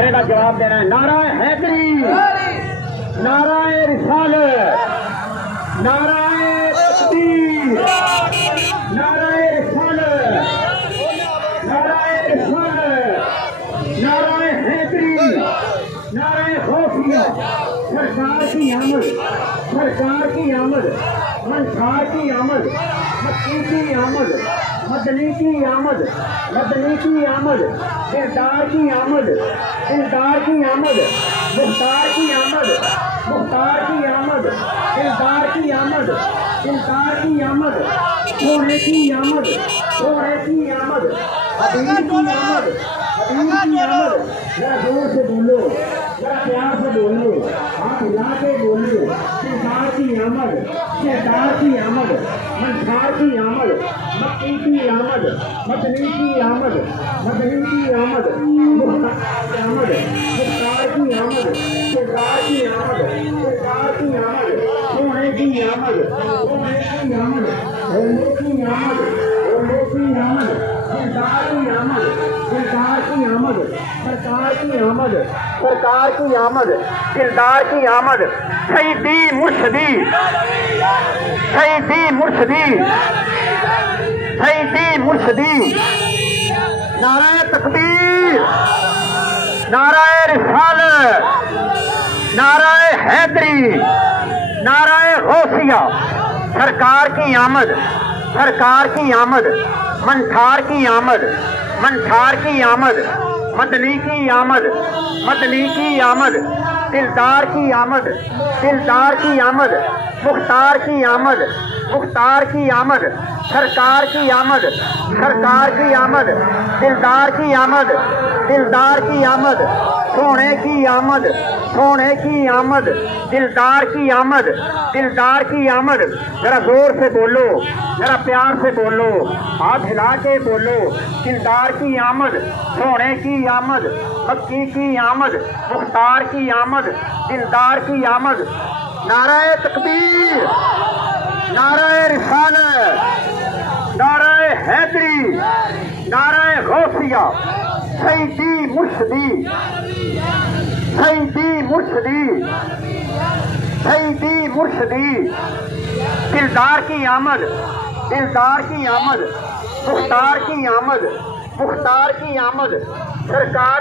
نعرے کا جواب دینا ہے. نعرہ حیدری، نعرہ رسالت، نعرہ تکبیر، نعرہ رسالت، نعرہ رسالت، نعرہ حیدری، نعرہ غوثیہ. سرکار کی آمد، سرکار کی آمد، منصار کی آمد، مکی کی آمد، مدنی کی آمد، مدنی کی آمد، دلدار کی آمد، دلدار کی آمد، مختار کی آمد، مختار کی آمد، دلدار کی آمد، دلدار کی آمد، سونے کی آمد، سونے کی آمد، حبیب کی آمد، حبیب کی آمد. ذرا زور سے بولو، ذرا پیار سے بولو، ہاتھ ہلا کے بولو. دلدار کی آمد، شہدار کی آمد، منصار کی آمد، مکی کی آمد، مدنی کی آمد، مدنی کی آمد، مختار کی آمد، سردار کی آمد، سردار کی آمد، سونے کی آمد، سونے کی آمد، ہولے کی آمد، ہولے کی آمد، سردار کی آمد، سردار کی آمد، سرکار کی آمد، سرکار کی آمد، دلدار کی آمد. سیدی مرشدی، سیدی مرشدی، سیدی مرشدی. نعرہ تکبیر، نعرہ رسالت، نعرہ حیدری، نعرہ غوثیہ. سرکار کی آمد، سرکار کی آمد، منصار کی آمد، منصار کی آمد، مدنی کی آمد، مدنی کی آمد، دلدار کی آمد، دلدار کی آمد، مختار کی آمد، مختار کی آمد. سرکار کی آمد، سرکار کی آمد، دلدار کی آمد، دلدار کی آمد، سونے کی آمد، سونے کی آمد، دلدار کی آمد، دلدار کی آمد. ذرا زور سے بولو، ذرا پیار سے بولو، ہاتھ ہلا کے بولو. دلدار کی آمد، سونے کی آمد، مکی کی آمد، مختار کی آمد، دلدار کی آمد. نعرہ تکبیر، نعرہ رسالت، نعرہ حیدری، نعرہ غوثیہ. سیدی مرشدی، سیدی مرشدی، سیدی مرشدی. دلدار کی آمد، دلدار کی آمد، مختار کی آمد، مختار کی آمد. سرکار